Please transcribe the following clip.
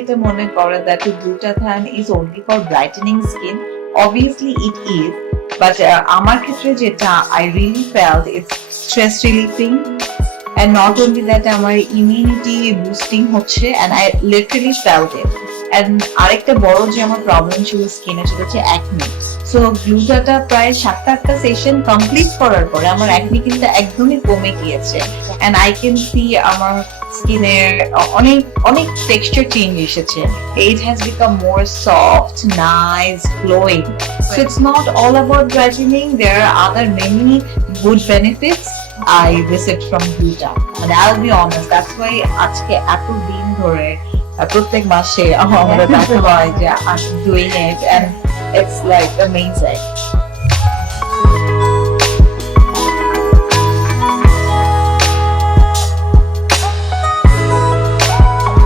এটা মনে করে that glutathione is only for brightening skin. Obviously it is, but আমার ক্ষেত্রে যেটা I really felt it's stress relieving, and not only that আমার immunity boosting হচ্ছে, and I literally felt it. And আরেকটা বড় যে আমার প্রবলেম ছিল স্কিনে সেটা হচ্ছে অ্যাকনি। সো গ্লুটাটা প্রায় 7-8টা সেশন কমপ্লিট করার পরে আমার অ্যাকনি কিন্তু একদমই কমে গিয়েছে, এন্ড আই ক্যান সি আমার স্কিনের অনেক অনেক টেক্সচার চেঞ্জ এসেছে। It has become more soft, nice, glowing. So it's not all about brightening, there are other many good benefits I received from Gluta. And I'll be honest, that's why আজকে এতদিন ধরে প্রত্যেক মাসে আমরা দেখা হয় যে I'm doing it, and it's like amazing.